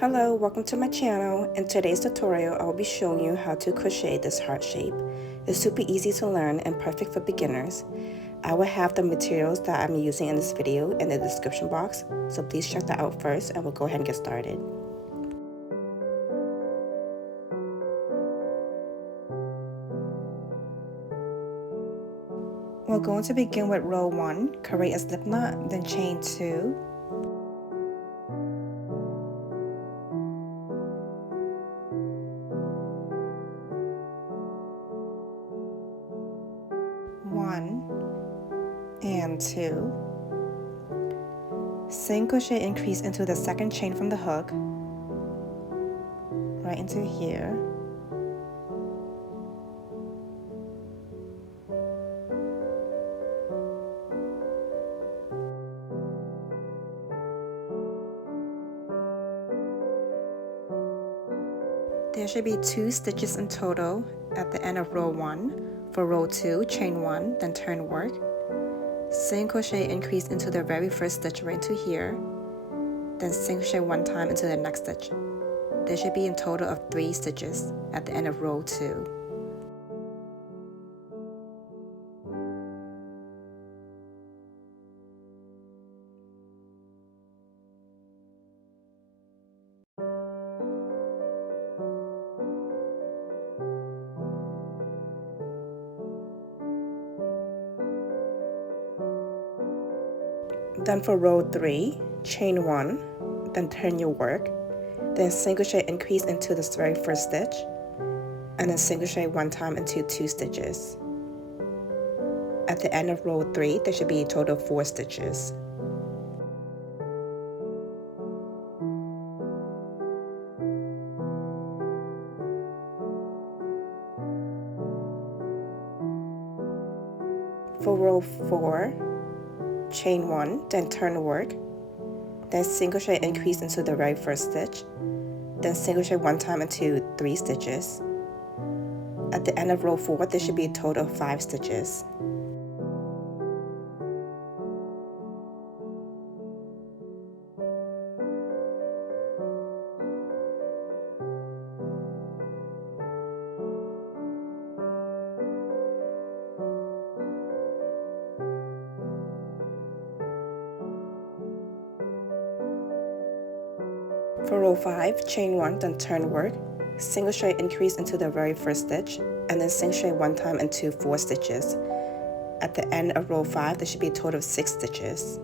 Hello, welcome to my channel. In today's tutorial, I will be showing you how to crochet this heart shape. It's super easy to learn and perfect for beginners. I will have the materials that I'm using in this video in the description box, so please check that out first and we'll go ahead and get started. We're going to begin with row 1, create a slip knot, then chain 2. One and 2. Single crochet increase into the second chain from the hook, right into here. There should be 2 stitches in total at the end of row 1. For row 2, chain 1, then turn work. Single crochet increase into the very first stitch right into here, then single crochet 1 time into the next stitch. There should be a total of 3 stitches at the end of row 2. Then for row 3, chain 1, then turn your work, then single crochet increase into this very first stitch, and then single crochet 1 time into 2 stitches. At the end of row 3, there should be a total of 4 stitches. For row 4, chain 1, then turn work, then single crochet increase into the very first stitch, then single crochet 1 time into 3 stitches. At the end of row 4, there should be a total of 5 stitches. For row 5, chain 1, then turn work, single crochet increase into the very first stitch, and then single crochet 1 time into 4 stitches. At the end of row 5, there should be a total of 6 stitches.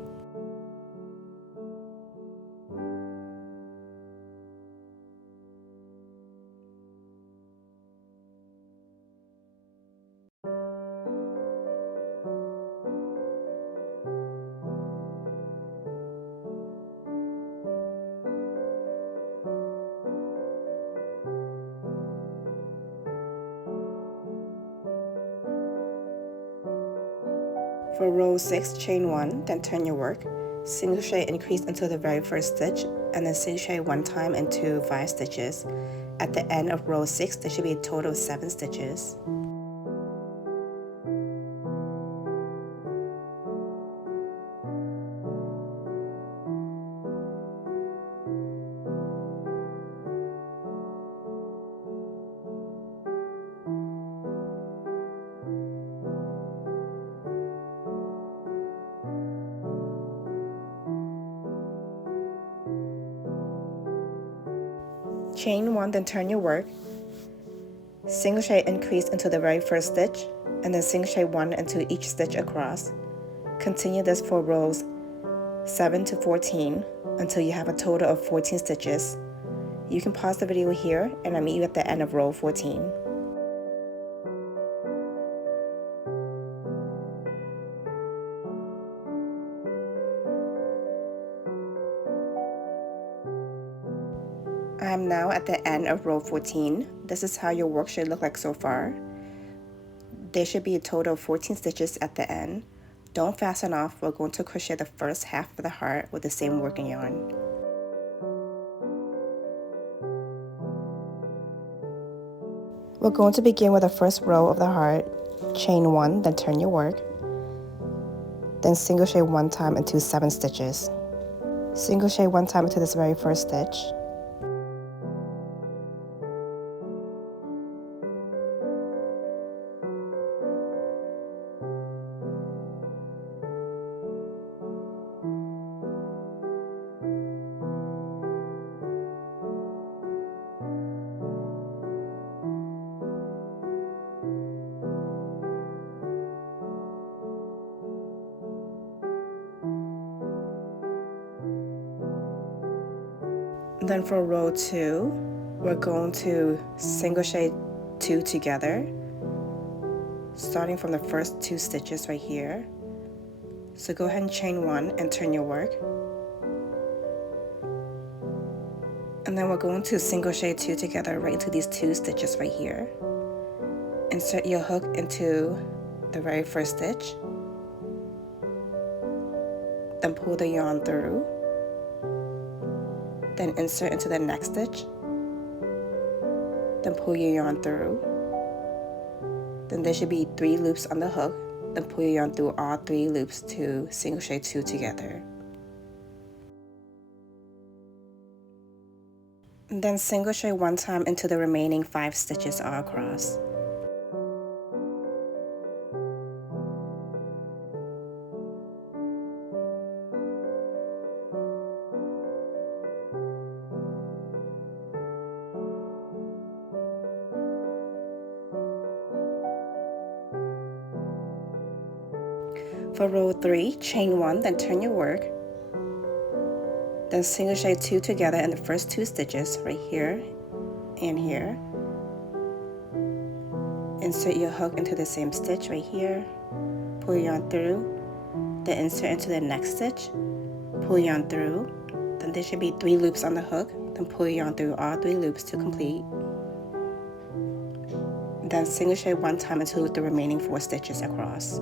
For row 6, chain 1, then turn your work, single crochet increase into the very first stitch, and then single crochet 1 time into 5 stitches. At the end of row 6, there should be a total of 7 stitches. Chain 1, then turn your work, single crochet increase into the very first stitch, and then single crochet 1 into each stitch across. Continue this for rows 7 to 14 until you have a total of 14 stitches. You can pause the video here and I'll meet you at the end of row 14. I am now at the end of row 14. This is how your work should look like so far. There should be a total of 14 stitches at the end. Don't fasten off, we're going to crochet the first half of the heart with the same working yarn. We're going to begin with the first row of the heart. Chain 1, then turn your work. Then single crochet 1 time into 7 stitches. Single crochet 1 time into this very first stitch. And then for row 2, we're going to single shade 2 together, starting from the first 2 stitches right here. So go ahead and chain 1 and turn your work. And then we're going to single shade 2 together right into these 2 stitches right here. Insert your hook into the very first stitch, then pull the yarn through, then insert into the next stitch, then pull your yarn through. Then there should be 3 loops on the hook, then pull your yarn through all 3 loops to single shade 2 together. And then single shade 1 time into the remaining 5 stitches all across. For row 3, chain 1, then turn your work. Then single shade 2 together in the first 2 stitches right here and here. Insert your hook into the same stitch right here, pull your yarn through, then insert into the next stitch, pull your yarn through. Then there should be 3 loops on the hook, then pull your yarn through all 3 loops to complete. Then single shade 1 time into the remaining 4 stitches across.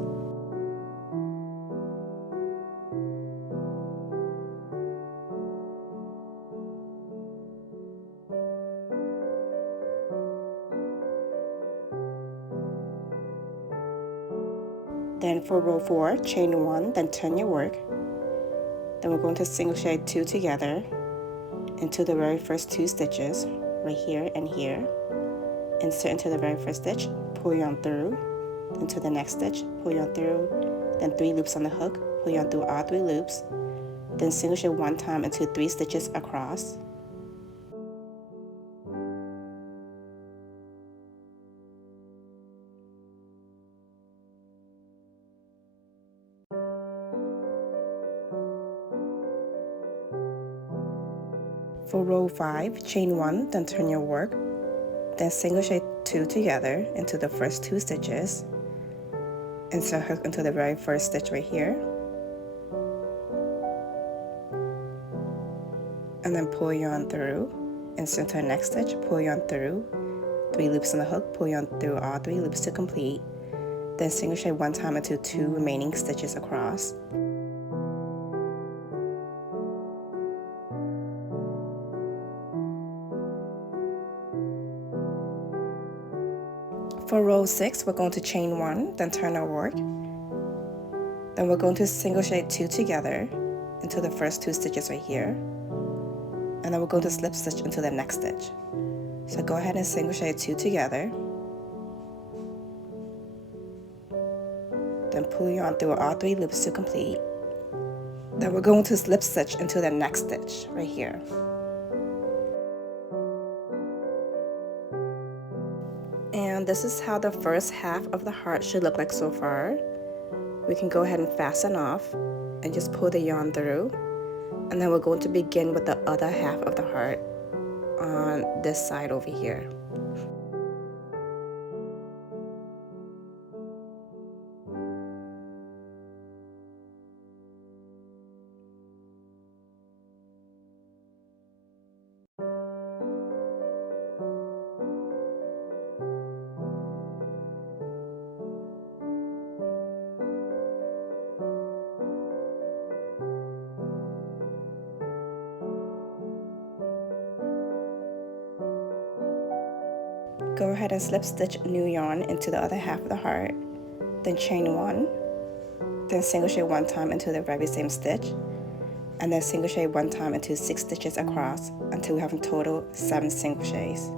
Then for row 4, chain 1, then turn your work. Then we're going to single shade 2 together into the very first 2 stitches, right here and here. Insert into the very first stitch, pull yarn through, into the next stitch, pull yarn through, then 3 loops on the hook, pull yarn through all 3 loops, then single shade 1 time into 3 stitches across. For row 5, chain 1, then turn your work, then single shade 2 together into the first 2 stitches, insert hook into the very first stitch right here, and then pull yarn through, insert into the next stitch, pull yarn through, 3 loops on the hook, pull yarn through all 3 loops to complete, then single shade 1 time into 2 remaining stitches across. For row 6, we're going to chain 1, then turn our work. Then we're going to single shade 2 together into the first 2 stitches right here. And then we're going to slip stitch into the next stitch. So go ahead and single shade 2 together. Then pull yarn through all 3 loops to complete. Then we're going to slip stitch into the next stitch right here. And this is how the first half of the heart should look like so far. We can go ahead and fasten off and just pull the yarn through. And then we're going to begin with the other half of the heart on this side over here. Go ahead and slip stitch new yarn into the other half of the heart, then chain 1, then single shade 1 time into the very same stitch, and then single shade 1 time into 6 stitches across until we have in total 7 single shades.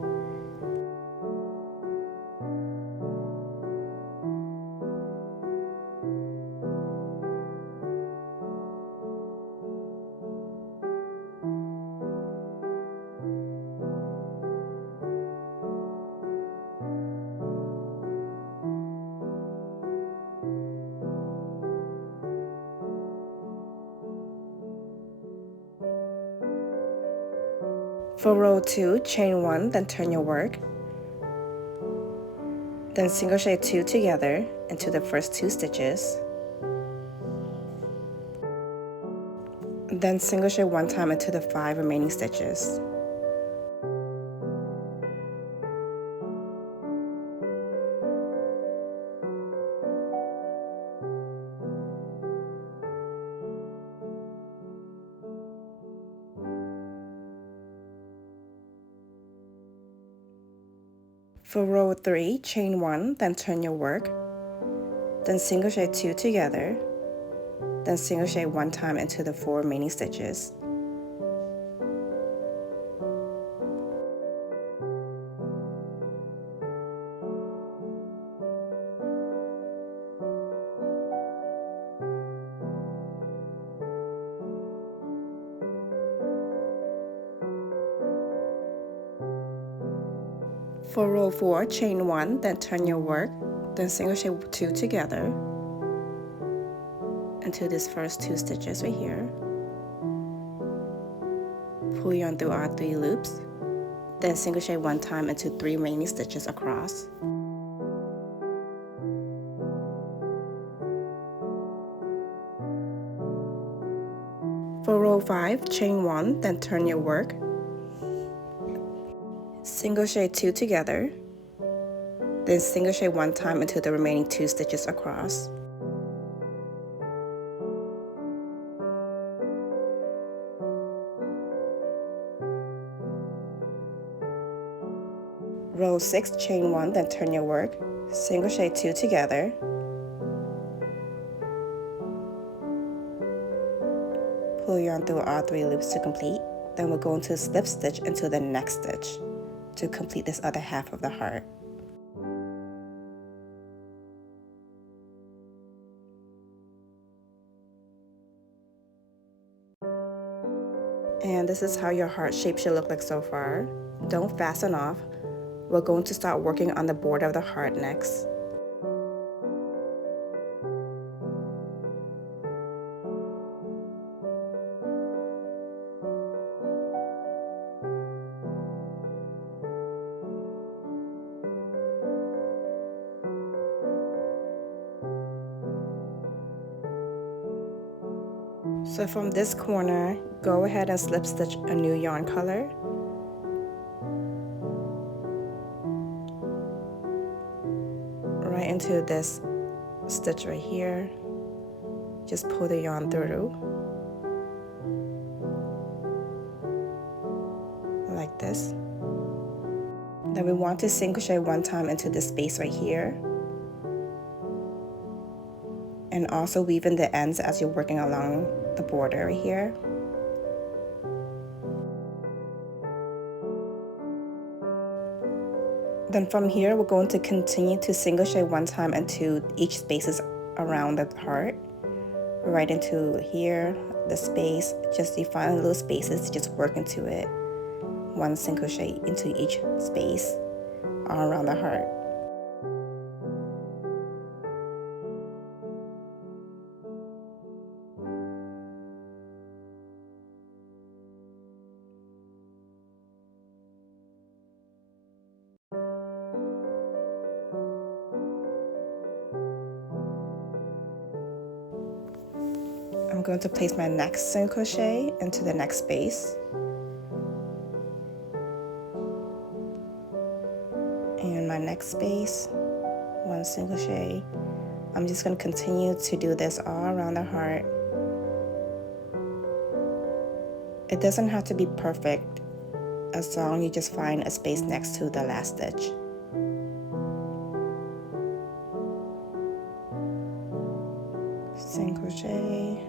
For row 2, chain 1, then turn your work. Then single crochet 2 together into the first 2 stitches. Then single crochet 1 time into the 5 remaining stitches. For row 3, chain 1, then turn your work. Then single crochet 2 together. Then single crochet 1 time into the 4 remaining stitches. For row 4, chain 1, then turn your work, then single crochet 2 together into these first 2 stitches right here. Pull yarn through our 3 loops, then single crochet 1 time into 3 remaining stitches across. For row 5, chain 1, then turn your work, single crochet 2 together, then single crochet 1 time into the remaining 2 stitches across. Row 6, chain 1, then turn your work, single crochet 2 together, pull yarn through all 3 loops to complete. Then we'll go into a slip stitch into the next stitch to complete this other half of the heart. And this is how your heart shape should look like so far. Don't fasten off. We're going to start working on the border of the heart next. So from this corner, go ahead and slip stitch a new yarn color. Right into this stitch right here. Just pull the yarn through. Like this. Then we want to single crochet 1 time into this space right here. And also weave in the ends as you're working along the border right here. Then from here, we're going to continue to single crochet 1 time into each spaces around the heart. Right into here, the space, just define little spaces, just work into it. 1 single crochet into each space all around the heart. I'm going to place my next single crochet into the next space. And my next space, 1 single crochet. I'm just going to continue to do this all around the heart. It doesn't have to be perfect as long as you just find a space next to the last stitch. Single crochet.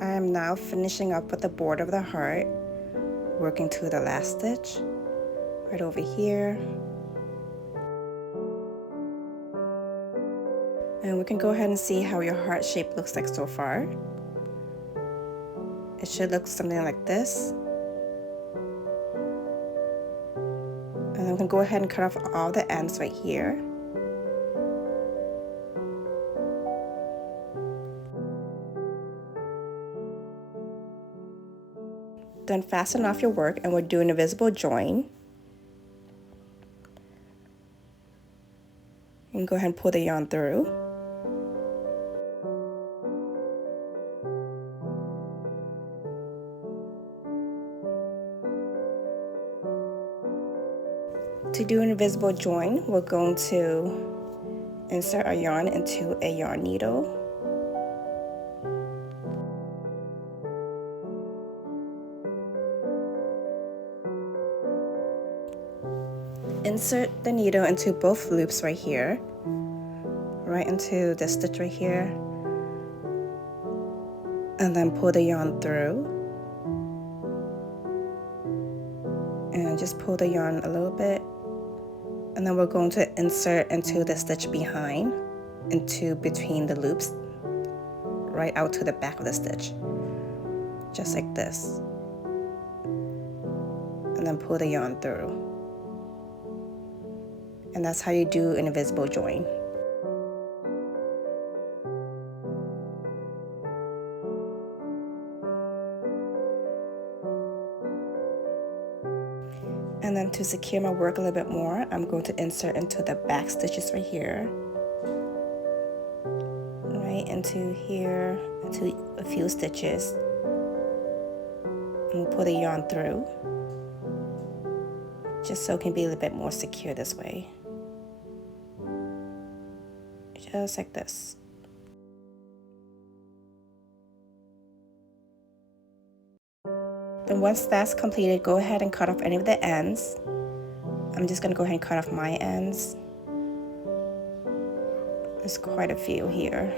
I am now finishing up with the border of the heart, working to the last stitch right over here. And we can go ahead and see how your heart shape looks like so far. It should look something like this. And then we can go ahead and cut off all the ends right here. Then fasten off your work, and we're doing a visible join. You can go ahead and pull the yarn through. To do an invisible join, we're going to insert our yarn into a yarn needle. Insert the needle into both loops right here, right into this stitch right here, and then pull the yarn through. And just pull the yarn a little bit, and then we're going to insert into the stitch behind, into between the loops, right out to the back of the stitch, just like this, and then pull the yarn through. And that's how you do an invisible join. And then to secure my work a little bit more, I'm going to insert into the back stitches right here, right into here, into a few stitches, and pull the yarn through, just so it can be a little bit more secure this way, just like this. Then once that's completed, go ahead and cut off any of the ends. I'm just going to go ahead and cut off my ends. There's quite a few here.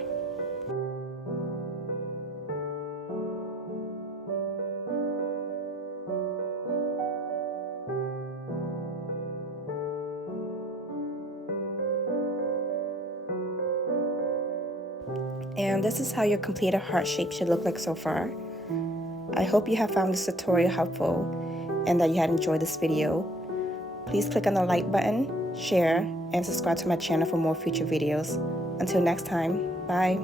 And this is how your completed heart shape should look like so far. I hope you have found this tutorial helpful and that you had enjoyed this video. Please click on the like button, share, and subscribe to my channel for more future videos. Until next time, bye.